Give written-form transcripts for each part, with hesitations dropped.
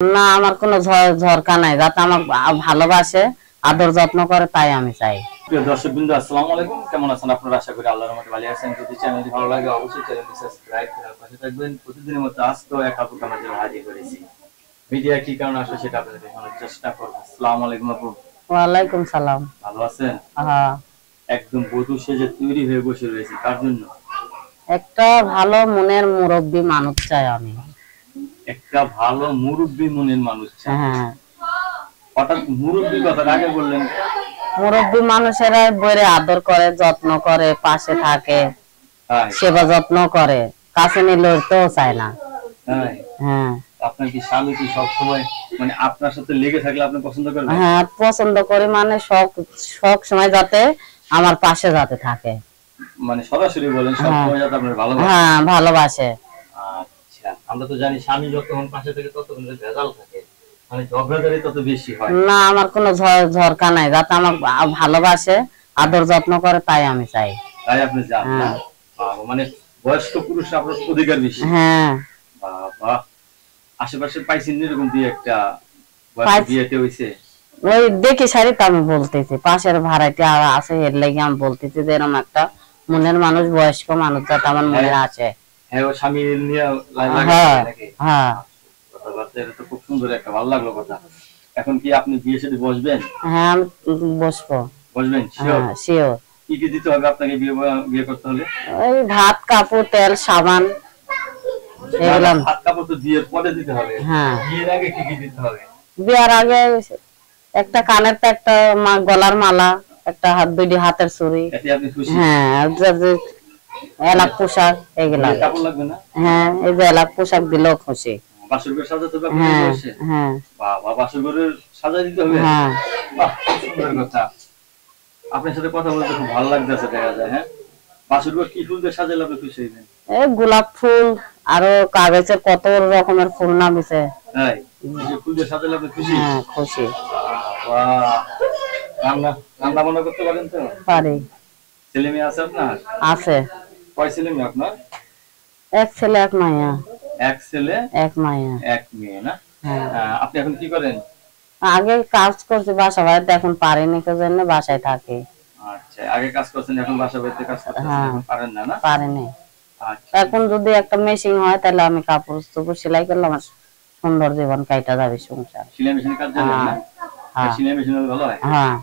না, আমার কোনো ঝরকা নাই। যাতে আমার ভালোবাসে, আদর যত্ন করে, তাই আমি চাই। প্রিয় দর্শকবৃন্দ, আসসালামু আলাইকুম। কেমন আছেন আপনারা? আশা করি আল্লাহর রহমতে ভালো আছেন। যদি চ্যানেলটি ভালো লাগে অবশ্যই চ্যানেলটি সাবস্ক্রাইব করে পাশে থাকবেন। প্রতিদিনের মতো আজকেও এক আপুকে আমাদের হাজির করেছি। মিডিয়া কি কারণে আসলে সেটা আপনাদের দেখানোর চেষ্টা করব। আসসালামু আলাইকুম আপু। ওয়ালাইকুম সালাম। ভালো আছেন? হ্যাঁ। একদম বধূ সেজে তৈরি হয়ে বসে রয়েছে। কার জন্য? একটা ভালো মনের মুরব্বী মানুষ চাই আমি। একটা ভালো মুরব্বী মনের মানুষ চাই। হ্যাঁ। হঠাৎ মুরব্বী কথাটা আগে বললেন? মুরব্বী মানুষেরা বইরে আদর করে, যত্ন করে, পাশে থাকে, সেবা যত্ন করে, কাছে নিয়ে তো চায় না। হ্যাঁ। আপনার কি স্বামী কি সবসময় মানে আপনার সাথে লেগে থাকলে আপনি পছন্দ করবেন? হ্যাঁ, পছন্দ করি। মানে সব সময় যাতে আমার পাশে যাতে থাকে। মানে সরাসরি বলেন সব সময় যাতে আপনার ভালোবাসে। হ্যাঁ, ভালোবাসে। আচ্ছা, আমরা তো জানি স্বামী যতক্ষণ পাশে থাকে ততক্ষণ ভেজাল থাকে, মানে ঝগড়াঝাটি তত বেশি হয়। না, আমার কোনো ঝরকা নাই। যাতে আমার ভালোবাসে, আদর যত্ন করে, তাই আমি চাই। তাই আপনি চান না? মানে বয়স্ক পুরুষ আপনার অধিকার বেশি। হ্যাঁ। বাবা, আশেপাশে পাইছেন এরকম দিয়ে একটা বয়স্ক বিয়েতে হইছে? ওই দেখি সারি তো আমি বলতেছি, পাশের ভাড়াটি আছে, এর লাগি আমি বলতেছি যে এরকম একটা মনের মানুষ, বয়স্ক মানুষ যাতে আমার মনে আছে। হ্যাঁ, ও স্বামী নিয়ে লাইন হ্যাঁ। লাগাচ্ছে নাকি? হ্যাঁ। কথাবার্তা এটা তো খুব সুন্দর, একটা ভালো লাগলো কথা। এখন কি আপনি বিয়ে সাথে বসবেন? হ্যাঁ, আমি বসবো। বসবেন? শিওর? হ্যাঁ, শিওর। কি কি দিতে হবে আপনাকে বিয়ে করতে হলে? ওই ভাত, কাপড়, তেল, সাবান, এগুলো। ভাত কাপড় তো বিয়ের পরে দিতে হবে। হ্যাঁ। বিয়ের আগে কি কি দিতে হবে? বিয়ার আগে একটা কানের তো, একটা গলার মালা, একটা দুইটি হাতের চুড়ি। এতে আপনি খুশি? হ্যাঁ, এলাক পোশাক, এগুলা। কাপড় লাগবে না? হ্যাঁ, এই যে এলাক পোশাক দিলেও খুশি। বাসর ঘর সাজাতে হবে আপনাদের হ্যাঁ। বয়সে? হ্যাঁ। বাবা, বাসর ঘরের সাজা দিতে হবে? হ্যাঁ। বাহ, সুন্দর কথা। আপনার সাথে কথা বলতে খুব ভালো লাগতেছে, দেখা যায়। হ্যাঁ, বাসর ঘর কি ফুল দিয়ে সাজালে আপনি খুশি হইবেন? এই গোলাপ ফুল, আরো কাগজের কত রকমের ফুল নামিছে। তাই ফুল দিয়ে সাজালে আপনি খুশি? হ্যাঁ, খুশি। বাহ, রান্না রান্না বান্না করতে পারেন তো? পারি। ছেলে মেয়ে আছে আপনার? আছে। কয় ছেলে মেয়ে আপনার? এক ছেলে, এক মাইয়া। এক ছেলে এক মাইয়া। এক মেয়ে না? হ্যাঁ। আপনি এখন কি করেন? আগে কাজ করছি বাসা বাড়িতে, এখন পারিনি জন্য বাসায় থাকি। আচ্ছা, আগে কাজ করছেন, এখন বাসা বাড়িতে কাজ করতেছেন, এখন পারেন না? না পারিনি। আচ্ছা, এখন যদি একটা মেশিন হয় তাহলে আমি কাপড় চোপড় সেলাই করলে আমার সুন্দর জীবন কাইটা যাবে, সংসার। সেলাই মেশিনের কাজ জানেন না? সেলাই মেশিন হলে ভালো হয়। হ্যাঁ।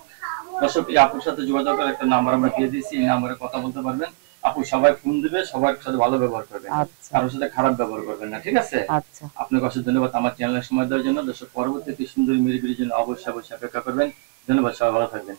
দর্শক, এই আপুর সাথে যোগাযোগ করার একটা নাম্বার আমরা দিয়ে দিয়েছি, এই নাম্বারে কথা বলতে পারবেন। আপু সবাই ফোন দিবে, সবার সাথে ভালো ব্যবহার করবেন, কারোর সাথে খারাপ ব্যবহার করবেন না, ঠিক আছে? আচ্ছা। আপনাকে অসংখ্য ধন্যবাদ আমার চ্যানেলের সময় দেওয়ার জন্য। দর্শক, পরবর্তী একটি সুন্দর মেরিবিলির জন্য অবশ্যই অপেক্ষা করবেন। ধন্যবাদ, সবাই ভালো থাকবেন।